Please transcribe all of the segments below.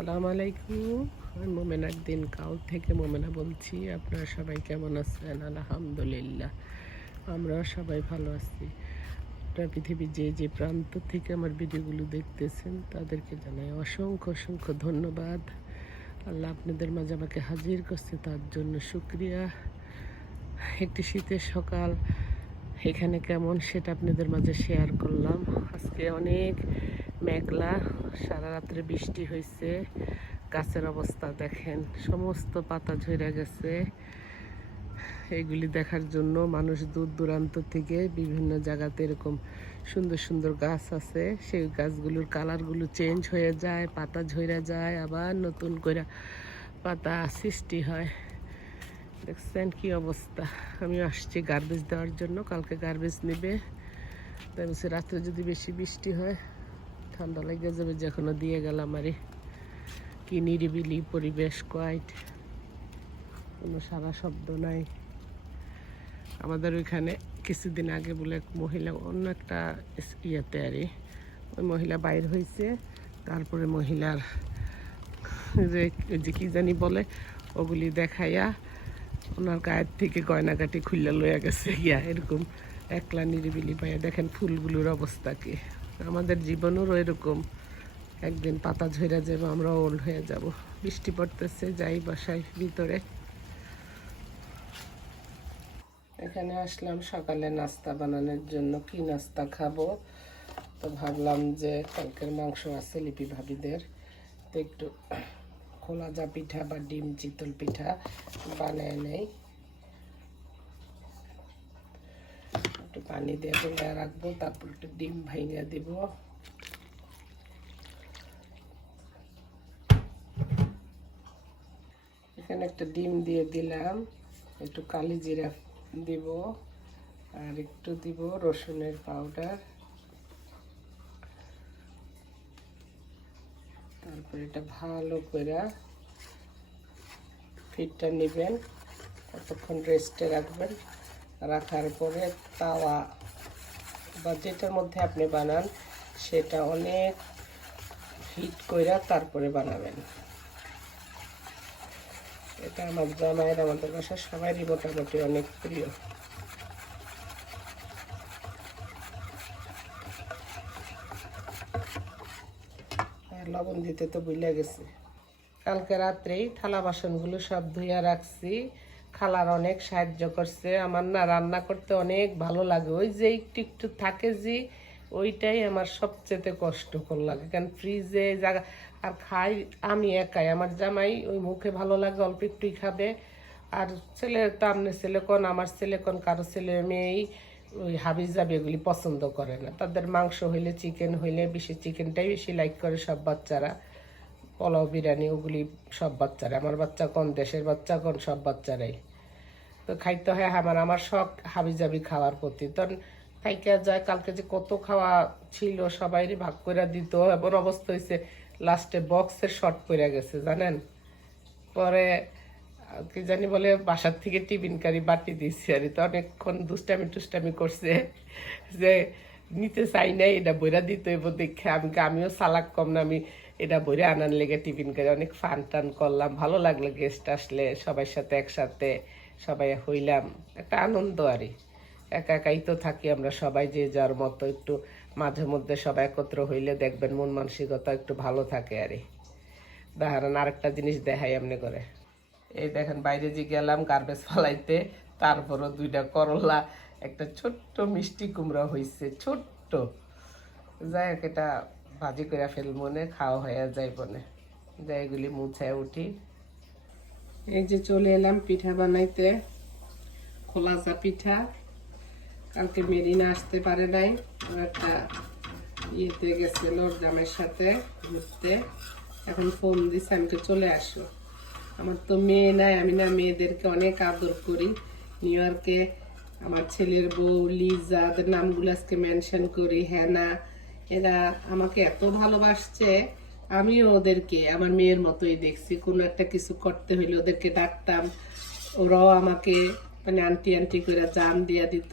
আসসালামু আলাইকুম। আমি মোমেন একদিন কাউ থেকে মোমেনা বলছি, আপনারা সবাই কেমন আছেন? আলহামদুলিল্লাহ আমরা সবাই ভালো আছি। আপনারা পৃথিবীর যে যে প্রান্ত থেকে আমার ভিডিওগুলো দেখতেছেন, তাদেরকে জানাই অসংখ্য অসংখ্য ধন্যবাদ। আল্লাহ আপনাদের মাঝে আমাকে হাজির করছে, তার জন্য শুক্রিয়া। একটি শীতের সকাল, এখানে কেমন সেটা আপনাদের মাঝে শেয়ার করলাম। আজকে অনেক মেঘলা সারা রাত্রে বৃষ্টি হয়েছে গাছের অবস্থা দেখেন, সমস্ত পাতা ঝরে গেছে। এগুলি দেখার জন্য মানুষ দূর দূরান্ত থেকে বিভিন্ন জায়গাতে এরকম সুন্দর সুন্দর গাছ আছে। সেই গাছগুলোর কালারগুলো চেঞ্জ হয়ে যায়, পাতা ঝরে যায়, আবার নতুন করে পাতা সৃষ্টি হয়। দেখছেন কি অবস্থা? আমি আসছি গার্বেজ দেওয়ার জন্য, কালকে গার্বেজ নেবে। তাই রাত্রে যদি বেশি বৃষ্টি হয় ঠান্ডা লেগে যাবে যখনও দিয়ে গেলাম, আরে কি নিরিবিলি পরিবেশ কোয়াইট কোনো সারা শব্দ নাই। আমাদের ওইখানে কিছুদিন আগে বলে এক মহিলা, অন্য একটা ইয়েতে আরে, ওই মহিলা বাইর হয়েছে তারপরে মহিলার যে যে কি জানি বলে, ওগুলি দেখাইয়া ওনার গায়ের থেকে গয়নাগাটি খুললে লইয়া গেছে। ইয়া, এরকম একলা নিরিবিলি পাইয়া দেখেন ফুলগুলোর অবস্থা কি। আমাদের জীবনেরও এরকম। একদিন পাতা ঝরে যাব আমরা ওল্ড হয়ে যাব। বৃষ্টি পড়তেছে, যাই বাসায়, ভিতরে। এখানে আসলাম সকালে নাস্তা বানানোর জন্য। কি নাস্তা খাব? তো ভাবলাম যে কালকের মাংস আছে লিপি ভাবিদের। তো একটু খোলা যা পিঠা বা ডিম চিতল পিঠা বানায় নেই। একটু পানি দিয়ে ডোলা রাখব, তারপর একটু ডিম ভাইঙা দিব। এখানে একটা ডিম দিয়ে দিলাম, একটু কালি জিরা দিব আর একটু দিব রসুনের পাউডার। তারপর এটা ভালো করে ফিটটা নেবেন, কতক্ষণ রেস্টে রাখবেন। রাখার পরে তাওয়া বা যেটার মধ্যে আপনি বানান, সেটা অনেক হিট কইরা তারপরে বানাবেন। এটা আমার জামাইয়ের, আমাদের বাসার সবারই মোটামুটি অনেক প্রিয়। লবণ দিতে তো বুঝলে গেছে। কালকে রাত্রেই থালা বাসনগুলো সব ধুইয়া রাখছি। খালার অনেক সাহায্য করছে, আমার না রান্না করতে অনেক ভালো লাগে। ওই যে একটু একটু থাকে যে, ওইটাই আমার সবচেয়ে কষ্টকর লাগে। কারণ ফ্রিজে জায়গা আর খাই আমি একাই। আমার জামাই ওই মুখে ভালো লাগে, অল্প একটুই খাবে। আর ছেলে তো আমনে ছেলে আমার ছেলে কারও ছেলে মেয়েই ওই হাবি জাবি এগুলি পছন্দ করে না। তাদের মাংস হইলে চিকেন হইলে, বেশি চিকেনটাই বেশি লাইক করে সব বাচ্চারা। পোলাও, বিরিয়ানি, ওগুলি সব বাচ্চারা। আমার বাচ্চা কোন দেশের বাচ্চা, কোন সব বাচ্চারাই। তো খাইতে হয় আমার আমার শখ হাবি জাবি খাওয়ার প্রতি। তখন থাইকা যায়, কালকে যে কত খাওয়া ছিল সবাইরই ভাগ করে দিত। এমন অবস্থা হয়েছে লাস্টে বক্সের শর্ট পড়ে গেছে, জানেন? পরে কি জানি বলে, বাসার থেকে টিফিন কারি বাটি দিয়েছি আর তো অনেকক্ষণ দুষ্টামি টুষ্টামি করছে যে, নিতে চাই নাই, এটা বইরা দিত হইব, দেখে আমি, আমিও সালাক কম না, আমি এটা বইরা আনার লেগে টিফিন কারি অনেক ফান টান করলাম। ভালো লাগল গেস্ট আসলে সবার সাথে একসাথে সবাই হইলাম। একটা আনন্দ আরই একা একাই তো থাকি আমরা সবাই যে যার মতো, একটু মাঝে মধ্যে সবাই একত্র হইলে দেখবেন মন মানসিকতা একটু ভালো থাকে আরে দেখান আরেকটা জিনিস দেখাই এমনি করে। এই দেখেন, বাইরে যে গেলাম গার্বেজ ফালাইতে, তারপরও দুইটা করলা, একটা ছোট্ট মিষ্টি কুমড়া হয়েছে ছোট্ট। যাই হোক, এটা ভাজি করে ফেল মনে খাওয়া হয়ে যায় বনে যাই এগুলি মুছায় উঠি। এই যে চলে এলাম পিঠা বানাইতে। খোলা চা পিঠা। কালকে মেরিনা আসতে পারে নাই। একটা ইয়েতে গেছিল ওর জামের সাথে ঘুরতে। এখন ফোন দিছে, আমি চলে আসো। আমার তো মেয়ে নাই, আমি না মেয়েদেরকে অনেক আদর করি। নিউ ইয়র্কে আমার ছেলের বউ লিজা নামগুলো আজকে মেনশন করি হ্যানা এরা আমাকে এত ভালোবাসছে, আমিও ওদেরকে, আমার মেয়ের মতোই দেখছি। কোনো একটা কিছু করতে হইলে ওদেরকে ডাকতাম। ওরাও আমাকে মানে আন্টি আন্টি করে জান দিয়া দিত,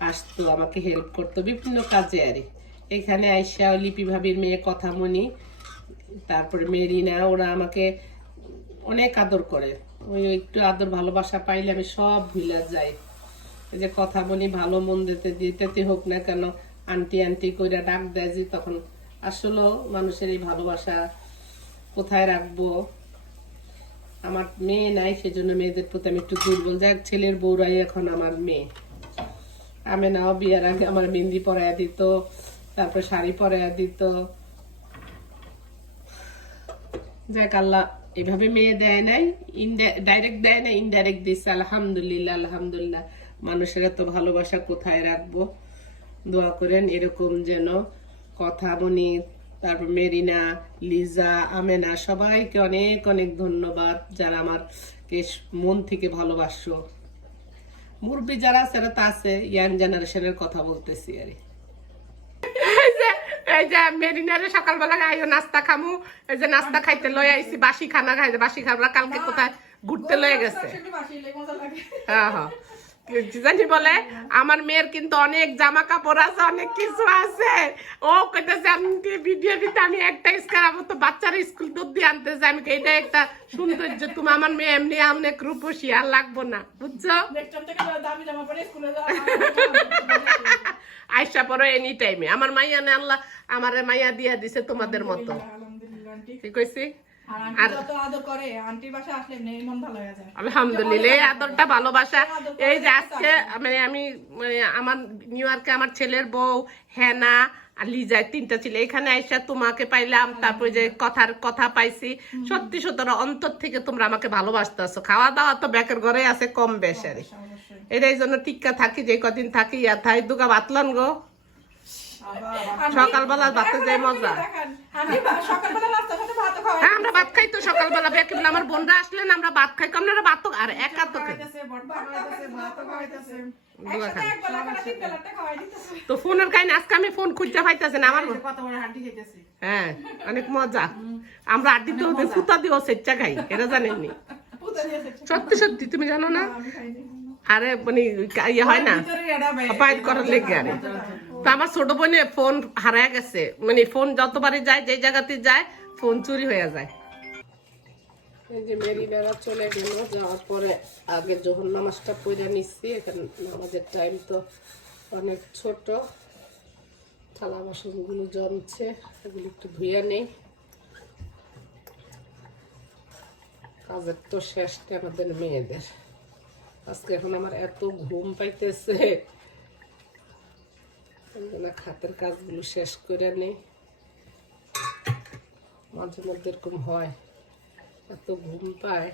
আসতো, আমাকে হেল্প করতো বিভিন্ন কাজে আরে এখানে আইসা লিপি ভাবির মেয়ে কথা কথামণি, তারপরে মেরিনা, ওরা আমাকে অনেক আদর করে। ওই একটু আদর ভালোবাসা পাইলে আমি সব ভুলে যাই। যে কথা বলি ভালো মন্দেতে দিতেতে হোক না কেন আন্টি আন্টি কইরা ডাক দেয় যে তখন আসলে মানুষের এই ভালোবাসা কোথায় রাখব? আমার মেয়ে নাই, সেজন্য মেয়েদের প্রতি আমি একটু দুর্বল। যাক, ছেলের বউরাই এখন আমার মেয়ে। আমি নাও বিয়ার আগে আমার মেহেন্দি পরাইয়া দিত, তারপরে শাড়ি পরাইয়া দিত। যাক, আল্লাহ এভাবে মেয়ে দেয় নাই ডাইরেক্ট দেয় না ইনডাইরেক্ট দিচ্ছে আলহামদুলিল্লাহ আলহামদুলিল্লাহ। মানুষের এত ভালোবাসা কোথায় রাখব? দোয়া করেন এরকম যেন কথা বনি তারপর মেরিনা লিজা আমেনা সবাইকে অনেক অনেক ধন্যবাদ যারা আমার কে মন থেকে ভালোবাসো। মুরব্বী যারা আছে তো আছে ইয়াং জেনারেশনের কথা বলতেছি আরে এই যে মেরিনারে সকালবেলা আইও নাস্তা খামু এই যে নাস্তা খাইতে লই আইছি বাসি খানা খাইতে বাসি খাবলা কালকে কোথায় ঘুরতে লয়ে গেছে। হ্যাঁ হ্যাঁ। জানি বলে আমার মেয়ের কিন্তু অনেক জামা কাপড় আছে অনেক কিছু আছে। ও কইতেছে আমি ভিডিও দিতে আমি একটা স্কার আমার তো বাচ্চারা স্কুল দুধ দিয়ে আনতেছে। আমি এটা একটা সৌন্দর্য তুমি আমার মেয়ে এমনি অনেক রূপসী আর লাগবো না। বুঝছ? আয়সা পড়ো এনি টাইমে আমার মাইয়া নে আল্লাহ আমার মাইয়া দিয়া দিছে তোমাদের মতো। কি কইছি? আলহামদুলিল্লাহ আদরটা ভালোবাসা। এই যে আজকে মানে আমি মানে আমার নিউ ইয়র্কে আমার ছেলের বউ হেনা আর লিজায় তিনটা ছিল। এখানে আইসা তোমাকে পাইলাম তারপরে যে কথার কথা পাইছি। সত্যি সত্যি অন্তর থেকে তোমরা আমাকে ভালোবাসতেছো। খাওয়া দাওয়া তো ব্যাকের ঘরে আছে কম বেশ আর এটাই জন্য টিক্কা থাকি যে কদিন থাকি ইয়া থাই দুগা বাতলান গো। সকালবেলা ভাতে যাই মজা। হ্যাঁ আমরা ভাত খাই তো সকালবেলা। আমার ভাত খাই। আর তো ফোনের আমি ফোন খুঁজতে না, আমার হ্যাঁ অনেক মজা। আমরা ফুতা দিও সেচ্চা খাই এটা জানেননি। সত্যি সত্যি, তুমি জানো না? আরে মানে ইয়ে হয় না করার লেগে আরে। আমার ছোট বোনে ফোন হারায় গেছে। মানে ফোন যতবারই যায় যে জায়গাতে যায়, ফোন চুরি হয়ে যায়। এই যে যাওয়ার পরে আগে যখন নামাজটা নিচ্ছি নামাজের টাইম তো অনেক ছোট। থালা বাসনগুলো জমছে, এগুলো একটু নেই। কাজের তো শেষটা আমাদের মেয়েদের। আজকে এখন আমার এত ঘুম পাইতেছে। খাতের কাজগুলো শেষ করে নেই। মাঝে মধ্যে এরকম হয়, এত ঘুম পায়।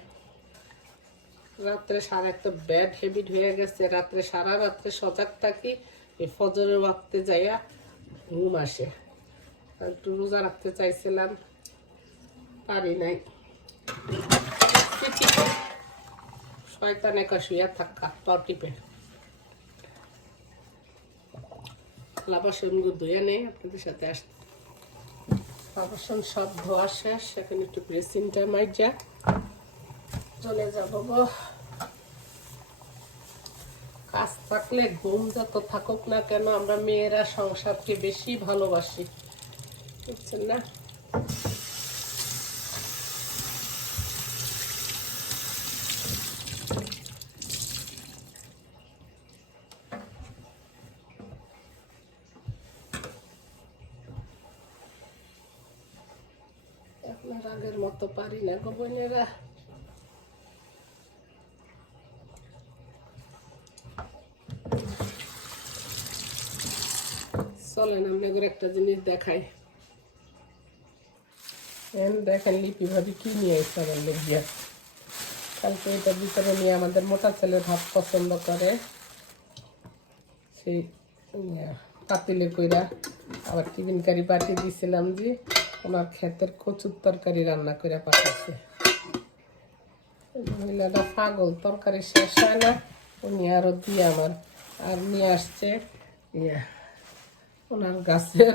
রাত্রে সারা একটা ব্যাড হ্যাবিট হয়ে গেছে, রাত্রে সারা রাত্রে সজাগ থাকি, এই ফজরের ওয়াক্তে যাইয়া ঘুম আসে। একটু রোজা রাখতে চাইছিলাম, পারি নাই। শয়তানে একা শুয়ে থাকা পাও টিপে। লাবাসনগুলো ধুয়ে নেই আপনাদের সাথে আসতে লাবাসন সব ধোয়া শেষ, এখন একটু ড্রেসিংটা মাইজা চলে যাব গো। কাজ থাকলে ঘুম যত থাকুক না কেন, আমরা মেয়েরা সংসারকে বেশি ভালোবাসি। বুঝছেন না? আগের মতো পারি না গো বোনেরা। চলেন, আপনাদের একটা জিনিস দেখাই। দেখেন লিপি ভাবি কি নিয়ে এসে আমার লেগিয়া কালকে এটার ভিতরে নিয়ে আমাদের মোটা ছেলে ভাত পছন্দ করে। সেই পাতিলে কইরা আবার টিফিন কারি পাঠিয়ে দিয়েছিলাম যে ওনার ক্ষেতের কচুর তরকারি রান্না করে পাঠাচ্ছে মহিলাটা পাগল, তরকারি শেষ হয় না। উনি আরও দিয়ে আমার, আর নিয়ে আসছে, ইয়া, ওনার গাছের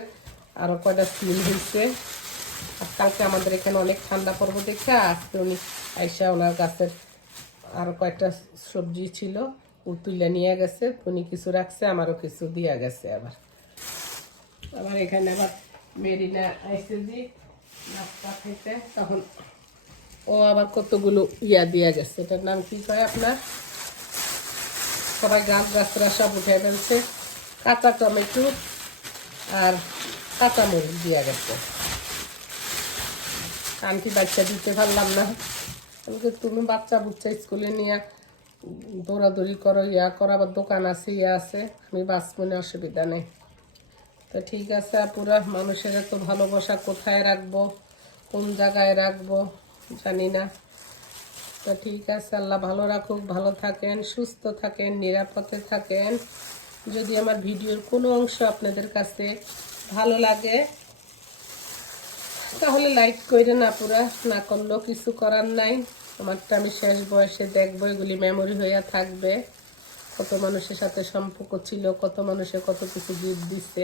আরও কয়টা সিল হয়েছে আর কালকে আমাদের এখানে অনেক ঠান্ডা পর্ব দেখে আজকে উনি আইসা ওনার গাছের আরও কয়েকটা সবজি ছিল, ও তুলে নিয়ে গেছে, উনি কিছু রাখছে, আমারও কিছু দিয়ে গেছে আবার। আবার এখানে আবার মেরিনা আইসে যে নাস্তা খাইতে, তখন ও আবার কতগুলো ইয়া দিয়া গেছে। এটার নাম কি কয় আপনার? সবাই গাছ গাছরা সব উঠে ফেলছে। কাঁচা টমেটো আর কাঁচা মরিচ দিয়া গেছে। আন্টি বাচ্চা দিতে পারলাম না। তুমি বাচ্চা বুচ্চা স্কুলে নিয়ে দৌড়াদৌড়ি করো, ইয়া করো, আবার দোকান আছে, ইয়া আছে। আমি বাস মনে অসুবিধা নেই। তো ঠিক আছে, আপুরা, মানুষের এত ভালোবাসা কোথায় রাখব? কোন জায়গায় রাখব? জানি না। তো ঠিক আছে, আল্লাহ ভালো রাখুক, ভালো থাকেন, সুস্থ থাকেন, নিরাপদে থাকেন। যদি আমার ভিডিওর কোনো অংশ আপনাদের কাছে ভালো লাগে, তাহলে লাইক করে না পুরা না করলেও কিছু করার নাই। আমারটা আমি শেষ বয়সে দেখব, এগুলি মেমোরি হইয়া থাকবে। কত মানুষের সাথে সম্পর্ক ছিল, কত মানুষের কত কিছু গিফট দিচ্ছে